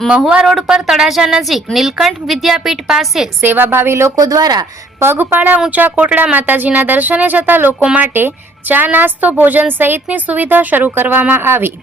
Mahuva road પર તળાજા નજીક નીલકંઠ વિદ્યાપીઠ પાસે સેવાભાવી લોકો દ્વારા પગપાળા ઊંચા કોટડા માતાજીના દર્શને જતા લોકો માટે ચા નાસ્તો ભોજન સહિતની સુવિધા શરૂ કરવામાં આવી.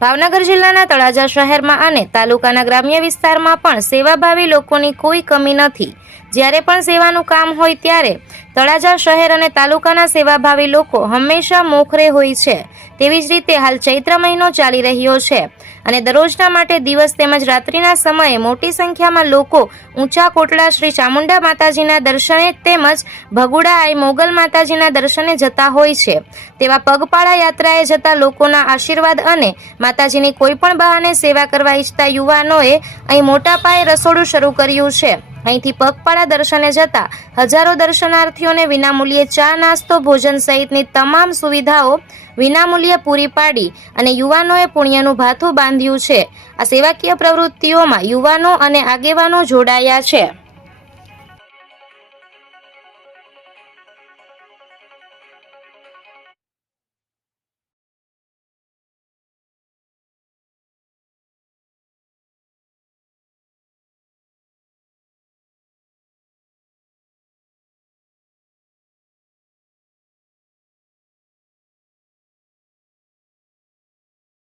ભાવનગર જિલ્લાના તળાજા શહેરમાં અને તાલુકાના ગ્રામ્ય વિસ્તારમાં પણ સેવાભાવી લોકોની કોઈ કમી નથી. જ્યારે પણ સેવાનું કામ હોય ત્યારે તળાજા શહેર અને તાલુકાના સેવાભાવી લોકો હંમેશા મોખરે હોય છે. તેવી જ રીતે હાલ ચૈત્ર મહિનો ચાલી રહ્યો છે અને દરરોજના માટે દિવસ તેમજ રાત્રિના સમયે મોટી સંખ્યામાં લોકો ઊંચા કોટડા શ્રી ચામુંડા માતાજીના દર્શને તેમજ ભગુડા આઈ મોગલ માતાજીના દર્શને જતા હોય છે. તેવા પગપાળા યાત્રાએ જતા લોકોના આશીર્વાદ અને માતાજીની કોઈ પણ બહાને સેવા કરવા ઈચ્છતા યુવાનોએ અહીં મોટા પાયે રસોડું શરૂ કર્યું છે. અહીંથી પગપાળા દર્શને જતા હજારો દર્શનાર્થીઓને વિનામૂલ્યે ચા નાસ્તો, ભોજન સહિતની તમામ સુવિધાઓ વિનામૂલ્યે પૂરી પાડી અને યુવાનોએ પુણ્યનું ભાથું બાંધ્યું છે. આ સેવાકીય પ્રવૃત્તિઓમાં યુવાનો અને આગેવાનો જોડાયા છે.